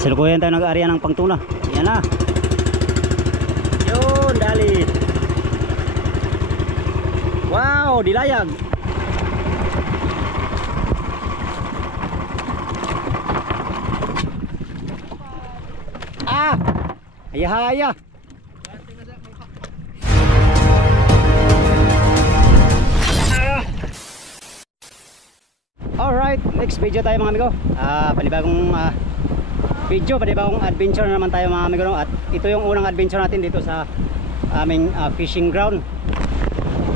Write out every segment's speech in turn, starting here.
Silukuyan tayo nag-area ng pangtuna. Yan na. Yun, dali. Wow, dilayag. Ah, haya-haya. Alright, next video tayo mga amigo. Panibagong video, panibagong adventure na naman tayo mga amigo, no? At ito yung unang adventure natin dito sa aming fishing ground.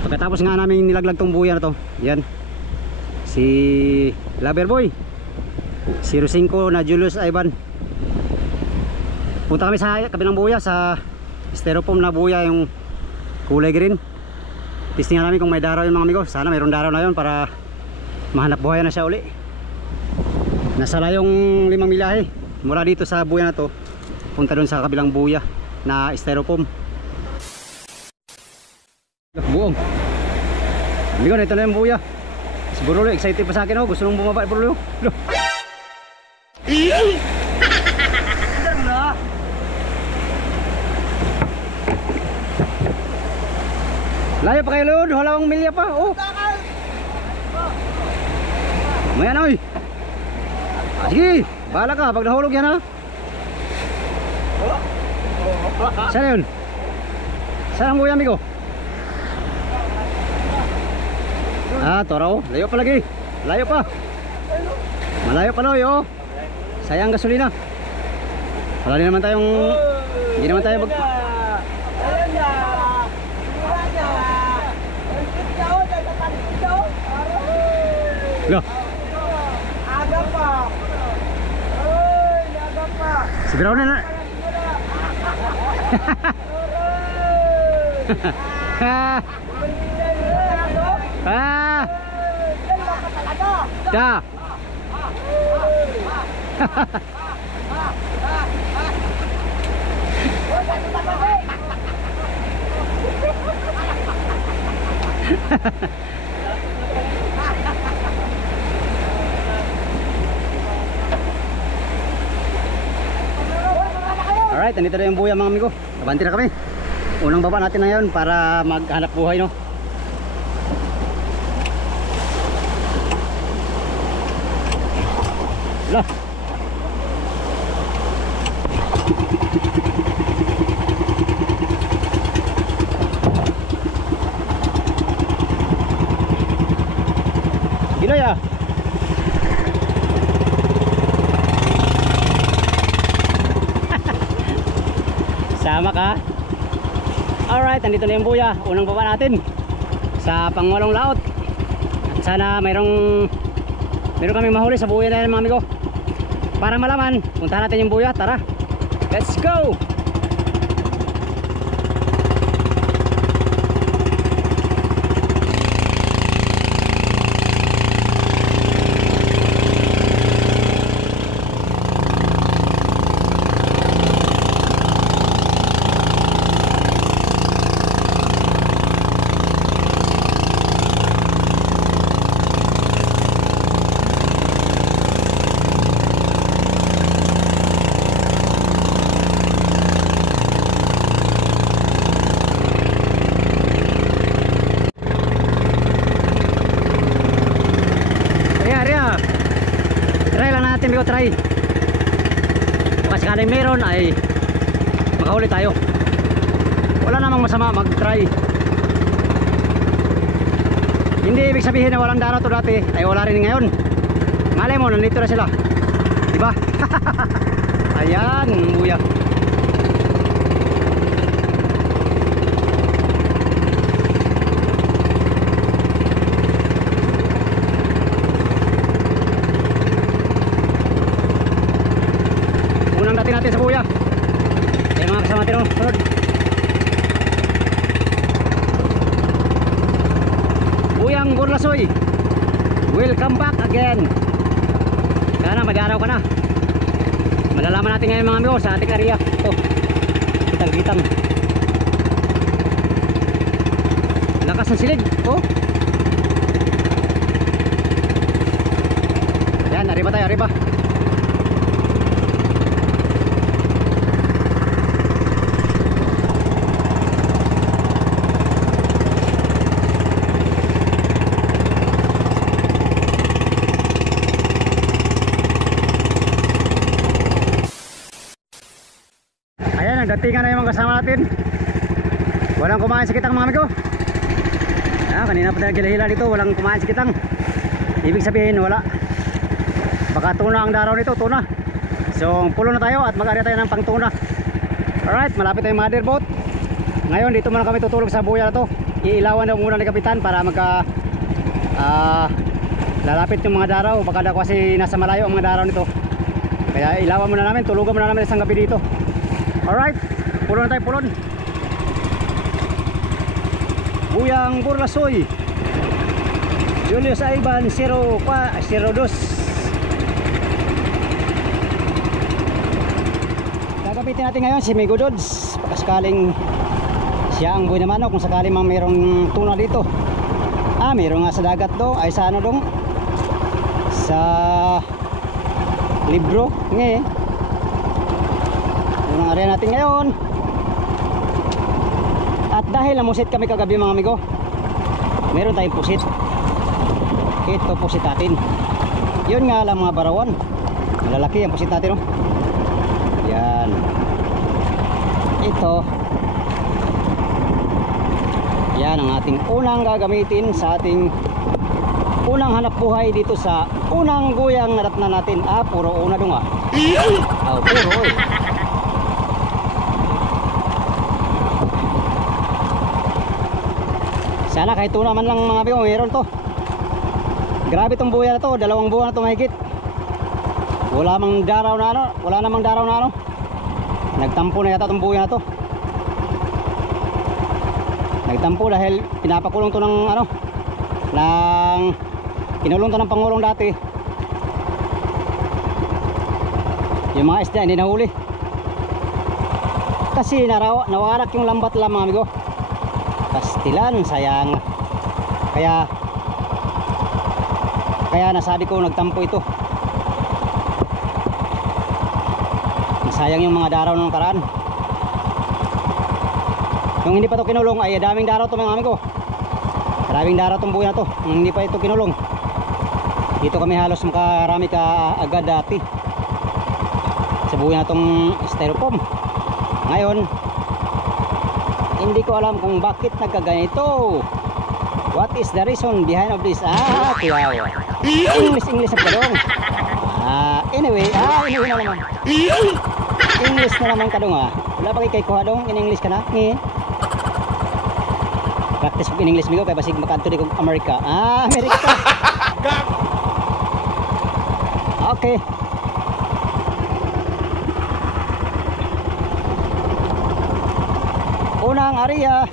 Pagkatapos nga namin nilaglag tong buya na to, yan, si Loverboy 05 na Julius Ivan. Punta kami sa kabilang buya, sa styrofoam na buya, yung kulay green. Testing namin kung may daraw yun mga amigo. Sana mayroon daraw na yun para mahanap buhay na siya uli. Nasa layong 5 milahe mula dito sa buya na to, punta doon sa kabilang buya na styrofoam. Buong amigo, ito na yung buya. Si Burolo excited pa sa akin, oh. Gusto nung bumaba, Burolo. Layo pa kayo, Lord. Halawang milya pa, oh. Mayan, oy. Sige, bahala ka pag nahulog yan, ha. Saan yun? Saan ang buya, amigo? Toraw. Layo pa lagi. Layo pa. Malayo pa, Loy, oh. Sayang gasolina. Wala din naman tayong, hindi naman tayo Loh. Aga pa. Oy, aga pa. Siguro na. Da. Alright, nandito na yung buya mga amigo. Abanti na kami. Unang baba natin na yun para maghanap buhay, no? Lah. Gila ya. Sama ka. Alright, nandito na yung buya. Unang baba natin sa pangwalong laot. At sana mayroong kami mahuli sa buya na yan mga amigo. Para malaman, puntahan natin yung buya. Tara, let's go. Try. Baka sakaling meron ay makahuli tayo. Wala namang masama mag-try. Hindi ibig sabihin na walang daraw to dati ay wala rin ngayon. Malay mo, nandito na sila, diba? Ayan, buya. Natin sa buya. Ayan mga kasama natin, sunod. Buyang Burlasoy, welcome back again. Sana mag-araw ka na. Malalaman natin ngayon mga amigo sa ating area. Ito, kitang-kitang lakas ng silig, oh. Yan, arriba tayo, arriba. Ayan, datingan na yung mga kasama natin. Walang kumain sa kitang mga amigo. Kanina pa tayo hila dito, walang kumain sa kitang. Ibig sabihin wala. Baka tuna ang daraw nito, tuna. So pulo na tayo at mag-ari tayo ng pang tuna. Alright, malapit tayong mother boat. Ngayon dito muna kami tutulog sa buya na to. Iilawan daw muna ni Kapitan para magka lalapit yung mga daraw. Baka daw kasi nasa malayo ang mga daraw nito. Kaya ilawan muna namin, tulugan muna namin isang gabi dito. Alright, pulon na tayo, pulon. Buyang Burlasoy, Julius Ivan 02. Gagamitin natin ngayon si Migo Dods. Pagkasakaling siya ang buhay na manok, kung sakaling mayroong tuna dito. Mayroong nga sa dagat do, ay sa ano dong, sa libro nge. Unang area natin ngayon. At dahil namusit kami kagabi mga amigo, meron tayong pusit. Ito pusit natin. Yun nga lang mga barawan. Malalaki ang pusit natin, oh. Yan. Ito. Yan ang ating unang gagamitin sa ating unang hanap buhay dito sa unang guyang naratna natin. Puro una dong ah. Puro eh. Sana kahit tuna man lang mga amigo, meron to. Grabe tong buya na to, 2 buwan na to mahigit. Wala namang daraw na ano. Nagtampo na yata tong buya na to. Nagtampo dahil pinapakulong to ng ano, kinulong to ng Pangulong dati. Yung mga isda hindi nahuli kasi nawarak yung lambat lang mga amigo. Pastilan, sayang. Kaya nasabi ko nagtampo ito. Sayang yung mga daraw ng karaan. Yung hindi pa to kinulong ay daming daraw to mga amigo. Maraming daraw tong buhay na to. Yung hindi pa ito kinulong, dito kami halos makarami ka agad dati sa buhay na tong styrofoam. Ngayon hindi ko alam kung bakit nagkaganito. What is the reason behind of this? Tiyaw. English ang kadong. Anyway na naman. English na naman kadong Wala pa kay kuha dong in English ka na. Practice ko in English migo kay basig makanto di ko Amerika. Amerika. Okay. Unang area.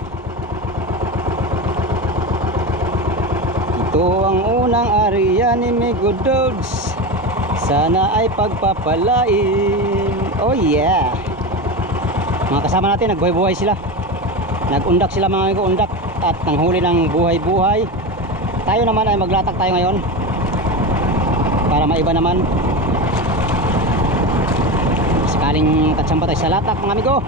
Ito ang unang area ni Migo Dods. Sana ay pagpapalain. Oh yeah. Mga kasama natin nagbuhay-buhay sila. Nagundak sila mga amigo, undak at nanghuli ng buhay-buhay. Tayo naman ay maglatak tayo ngayon para maiba naman. Sakaling katsamba tayo sa latak mga amigo.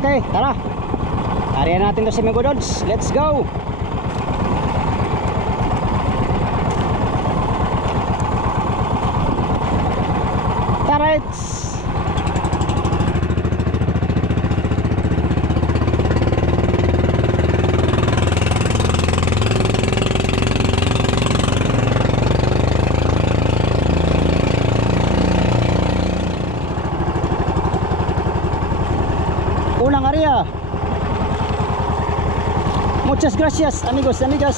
Okay, tara. Ariyan natin to si Migo Dods. Let's go. Tarets. Unang area. Muchas gracias amigos y amigas.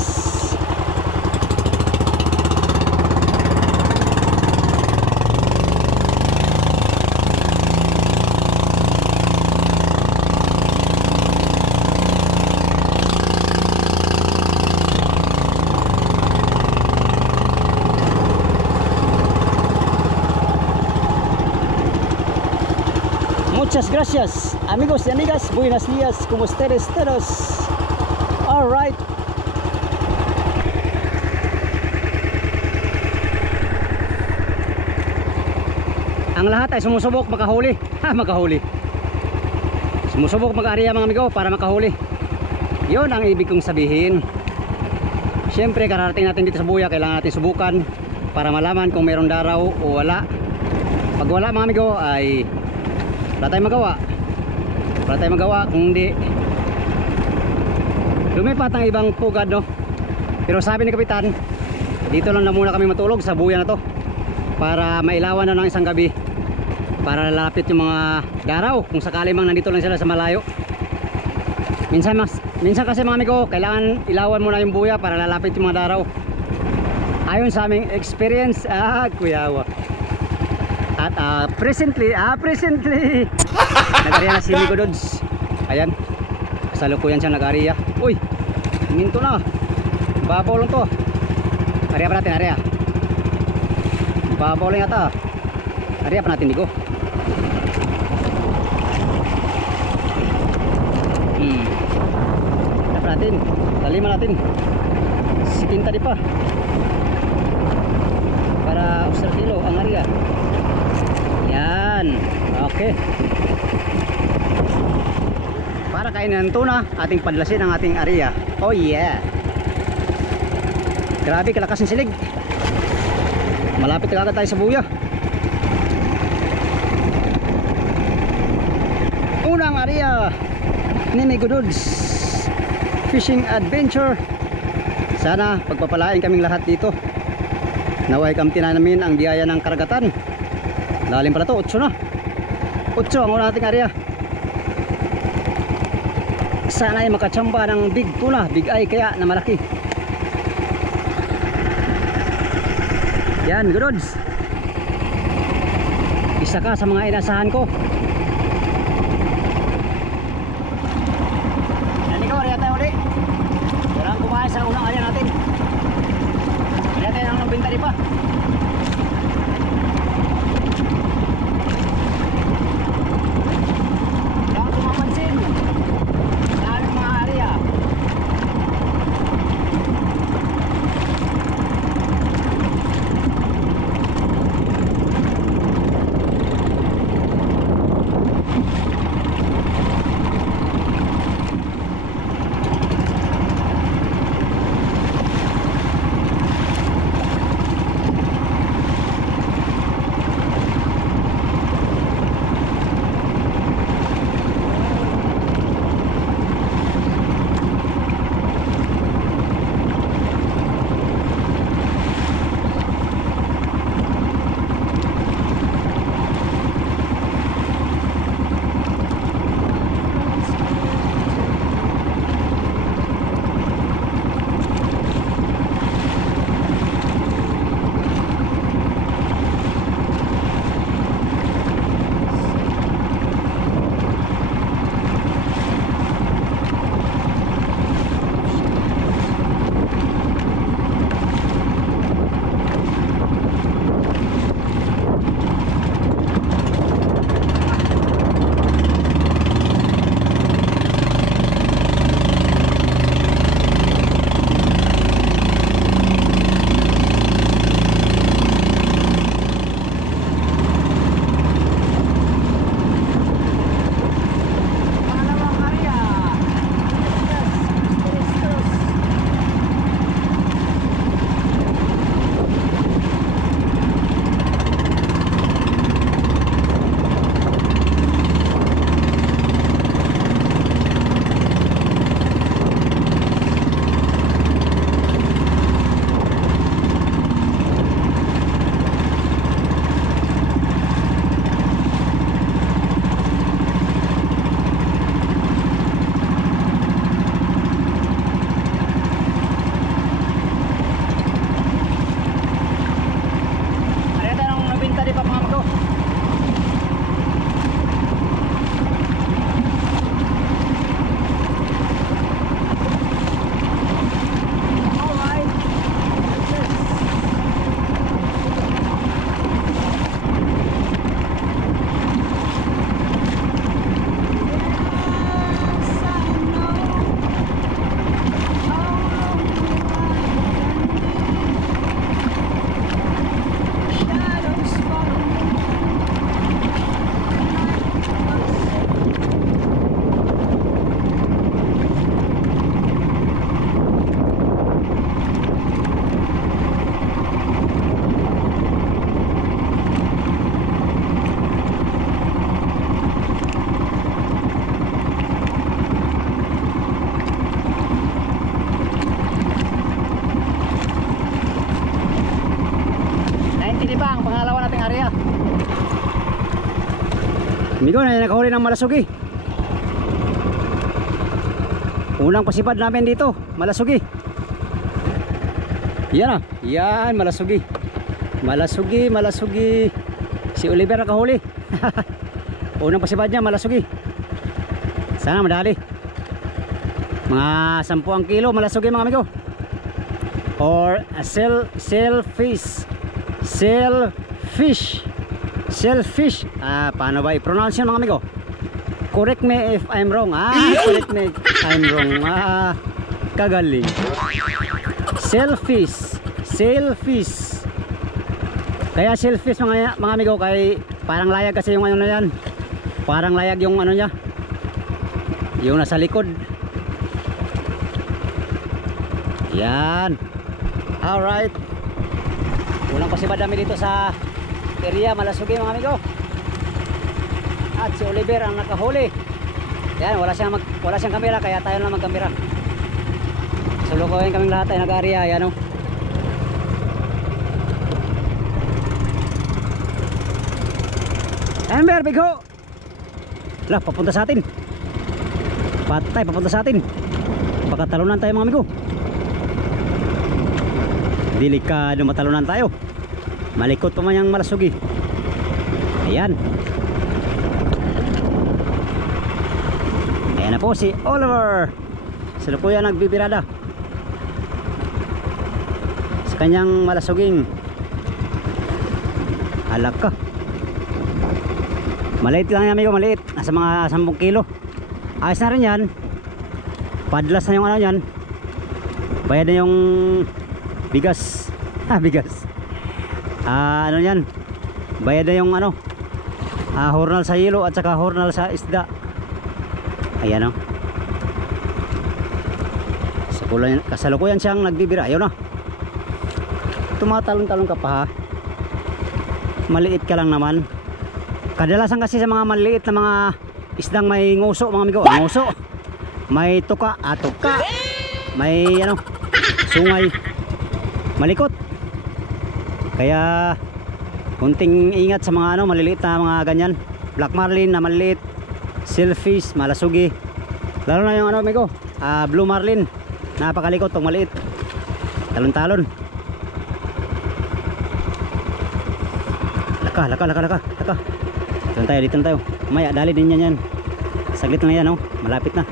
Muchas gracias amigos y amigas. Buenos días, como ustedes todos. All right. ang lahat ay sumusubok makahuli. Makahuli. Sumusubok mag-area mga amigo para makahuli. Yun ang ibig kong sabihin. Siyempre kararating natin dito sa Buya, kailangan natin subukan para malaman kung mayroong daraw o wala. Pag wala mga amigo ay wala tayong magawa. Wala tayong magawa kung hindi lumipat ang ibang pugad, no? Pero sabi ni Kapitan, dito lang na muna kami matulog sa Buya na to para mailawan na ng isang gabi, para lalapit yung mga daraw kung sakali mang nandito lang sila sa malayo. Minsan kasi mga amigo, kailangan ilawan muna yung Buya para lalapit yung mga daraw. Ayon sa aming experience, kuyawa. At presently nag-area na si Migo Dods. Ayan, kasalukuyan siya nag-area. Uy, tingin to na, babaw lang to. Area pa natin, area. Babaw lang yata. Area pa natin, Migo. Natin, taliman natin sikin tadi pa para usar kilo ang area. Yan, okay. Para kainin ng tuna, ating padlasin ang ating area. Oh yeah, grabe kalakas ng silig. Malapit na agad tayo sa Buya. Unang area ni Migo Dods Fishing Adventure. Sana pagpapalain kaming lahat dito. Naway kamtinan namin ang biyaya ng karagatan. Lalim pala to, 8 na. 8 ang una nating area. Sana ay makachamba ng big tuna, big eye kaya na malaki. Yan, good odds. Isa ka sa mga inasahan ko. Sa unang area natin. Kaya tayo ang bintari pa. Kaya kung mapansin sa aming mga area, Amigo, na nakahuli ng malasugi. Unang pasipad namin dito, malasugi. Yan ah, yan, malasugi. Malasugi. Si Oliver nakahuli. Unang pasipad niya, malasugi. Sana madali. Mga 10 ang kilo, malasugi mga amigo. Or shellfish. Paano ba i-pronounce yun mga amigo? Correct me if I'm wrong. Correct me if I'm wrong. Kagaling. Shellfish. Kaya shellfish mga amigo, kay parang layag kasi yung ano na yan. Parang layag yung ano niya, yung nasa likod. Yan. Alright. Unang pasibad namin dito sa area malasugi mga amigo. At si Oliver ang nakahuli. Yan, wala siyang kamera, kaya tayo lang magkamera. Sulukuhin kaming lahat ay nag-area. Yan o. Ember, bigho! Lah, papunta sa atin. Patay, papunta sa atin. Baka talunan tayo mga amigo. Delikado matalunan tayo. Malikot pa man yung malasugi. Ayan. Ayan na po si Oliver. Salukuyan nagbibirada sa kanyang malasuging. Halak ka. Maliit lang yan amigo, maliit. Nasa mga 10 kilo. Ayos na rin yan. Padlas na yung ano yan. Bayad na yung bigas. Bigas. Ano yan? Bayad na yung ano, hornal sa yelo at saka hornal sa isda. Ayan o. Kasalukuyan siyang nagbibira. Ayaw na. Tumatalon-talon ka pa ha. Maliit ka lang naman. Kadalasan kasi sa mga maliit na mga isdang may nguso mga amigo. Nguso. May tuka. Tuka. May ano, sungay. Malikot. Kaya kunting ingat sa mga ano, maliliit na mga ganyan. Black marlin na maliliit. Shellfish, malasugi. Lalo na yung ano amigo, blue marlin. Napakalikot tong maliit. Talon-talon. Laka. Dito na tayo. Maya, dali din yan. Saglit na yan, oh. Malapit na.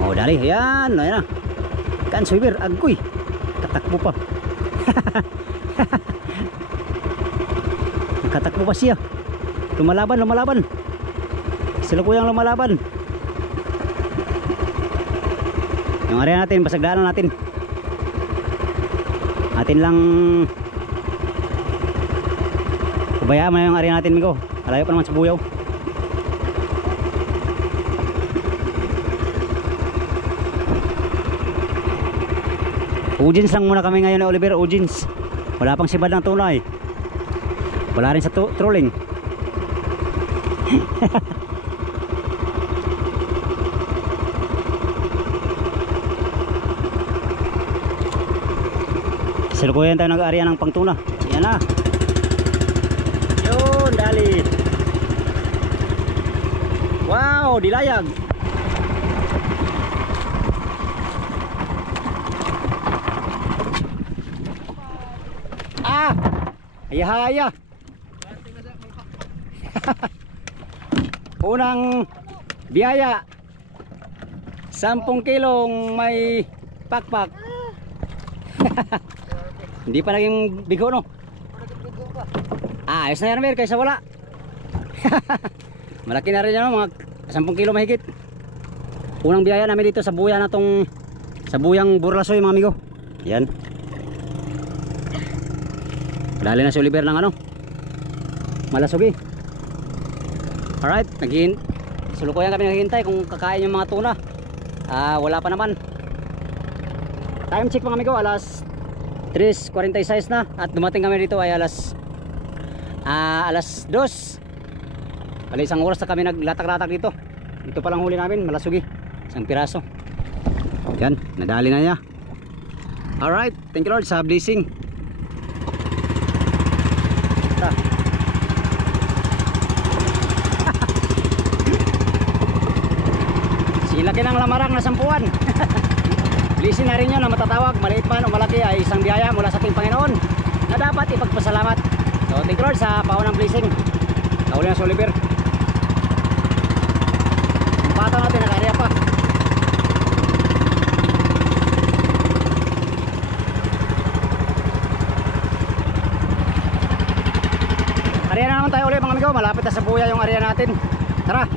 Oh, dali. Ayan. Ayan na. Kan Oliver, agoy. Katakbo pa. Nakatakbo pa siya. Lumalaban. Silukuyang lumalaban. Yung area natin, basagdaan natin. Atin lang bayaan mo na yung area natin amigo. Malayo pa naman sa buyaw. Ujins lang muna kami ngayon ni Oliver. Ujins. Wala pang sibad ng tuna eh. Wala rin sa trolling. Silukuyan tayo nag-area ng pangtuna. Yan na. Yun, dali. Wow, dilayag. Haya. Unang biyaya. 10 kilong may pakpak. Hindi pa naging bigo no? Ayos na yan Mer, kaysa wala. Malaki na rin yan, mga 10 kilo mahigit. Unang biyaya namin dito sa buya na tong, sa buyang Burlasoy mga amigo. Yan. Dali na si Oliver ng ano, malasugi. Alright, sulukuyan kami naghihintay kung kakain yung mga tuna. Wala pa naman. Time check mga amigo, alas 3:46 na. At dumating kami dito ay alas 2. Bali isang oras na kami naglatak-latak dito. Ito palang huli namin, malasugi. Isang piraso. Yan, nadali na niya. Alright, thank you Lord sa blessing. ng lamarang na sampuan. Blessing na rin yun na matatawag, maliit man o malaki ay isang biyaya mula sa ating Panginoon na dapat ipagpasalamat. So thank you Lord sa paunang blessing. Nahuli na si Oliver. Ang pato natin naka-area pa. Area na naman tayo ulit mga amigo. Malapit na sa buya yung area natin. Tara.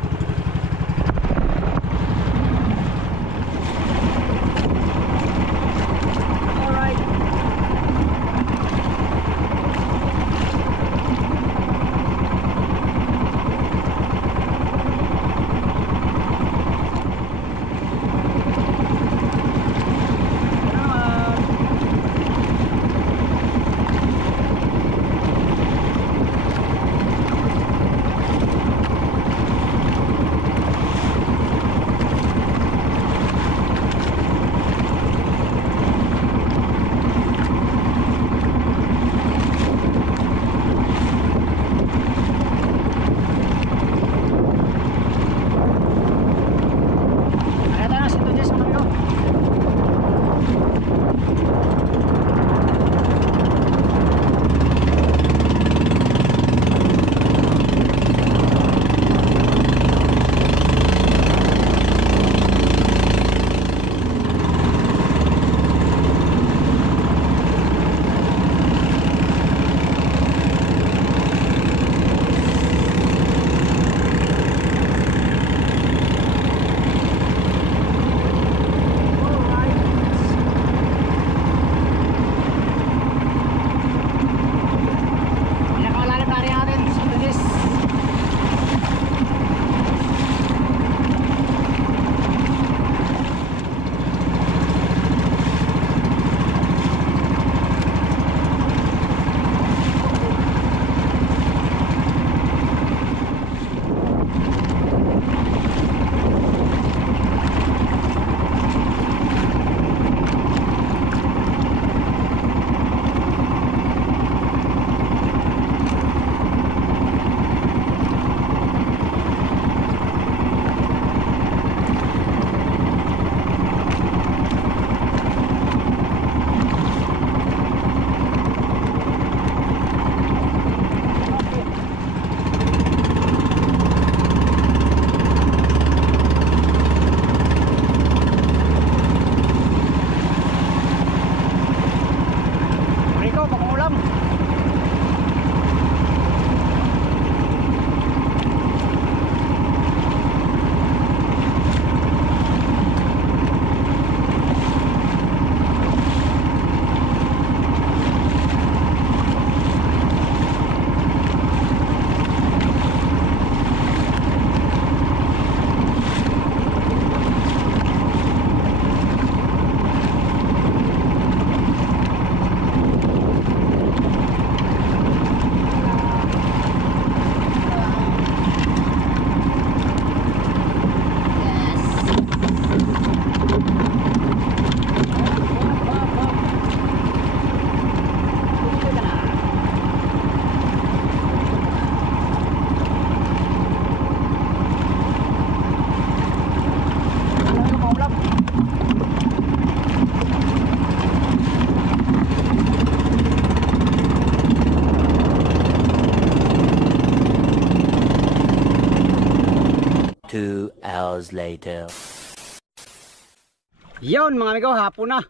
Later. Yon mga amigo, hapon na.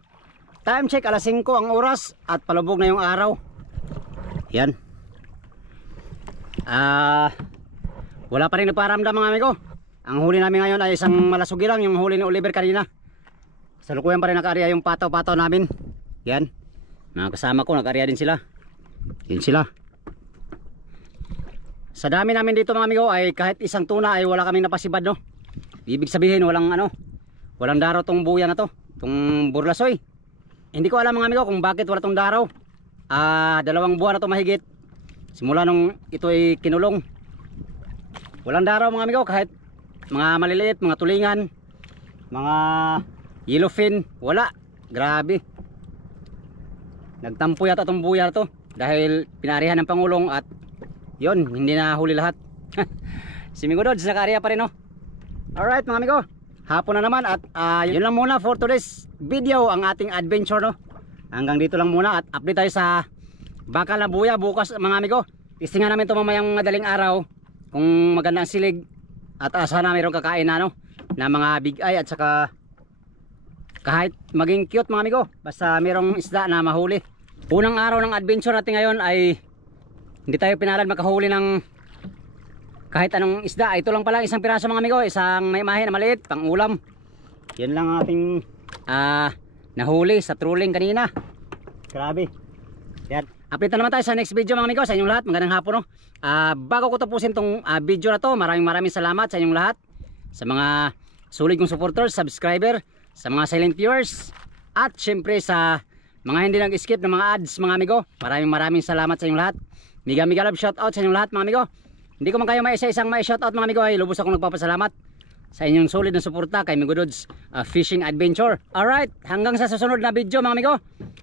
Time check, alas 5 ang oras at palubog na yung araw. Yan. Wala pa rin nagparamdam mga amigo. Ang huli namin ngayon ay isang malasugi lang, yung huli ni Oliver kanina. Salukuyan pa rin naka-area yung pataw-pataw namin. Yan. Mga kasama ko naka-area din sila. Yan sila. Sa dami namin dito mga amigo ay kahit isang tuna ay wala kaming napasibad, no. Ibig sabihin walang walang daraw tong buya na to, tong burlasoy. Hindi ko alam mga amigo kung bakit wala tong daraw. 2 buwan na to mahigit simula nung ito ay kinulong. Walang daraw mga amigo, kahit mga maliliit, mga tulingan, mga yellowfin, wala. Grabe. Nagtampo yata tong buya na to dahil pinarihan ng Pangulong at yon, hindi na huli lahat. Si Migo Dods naka-area pa rin, no. Alright mga amigo, hapon na naman at yun lang muna for today's video ang ating adventure, no. Hanggang dito lang muna at update tayo sa bakal na buya bukas mga amigo. Testingan namin ito mamayang madaling araw kung maganda ang silig at sana mayroong kakain na, no, na mga big eye at saka kahit maging cute mga amigo, basta mayroong isda na mahuli. Unang araw ng adventure natin ngayon ay hindi tayo pinalad makahuli ng kahit anong isda. Ito lang pala isang piraso mga amigo, isang may imahe na maliit pang ulam. Yan lang ating nahuli sa trolling kanina. Grabe. Yan. Update na naman tayo sa next video mga amigo. Sa inyong lahat, magandang hapon, no. Bago ko tapusin tong video na to, maraming salamat sa inyong lahat, sa mga sulit kong supporters, subscriber, sa mga silent viewers, at syempre sa mga hindi nag-skip ng mga ads mga amigo. Maraming salamat sa inyong lahat. Mega love shoutout sa inyong lahat mga amigo. Hindi ko man kayo maisa-isang shoutout mga amigo, ay lubos akong nagpapasalamat sa inyong solid na suporta kay Migo Dudes Fishing Adventure. Alright, hanggang sa susunod na video mga amigo.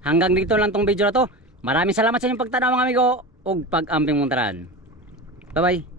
Hanggang dito lang tong video na to. Maraming salamat sa inyong pagtanaw mga amigo ug pag-amping muntaran. Bye bye.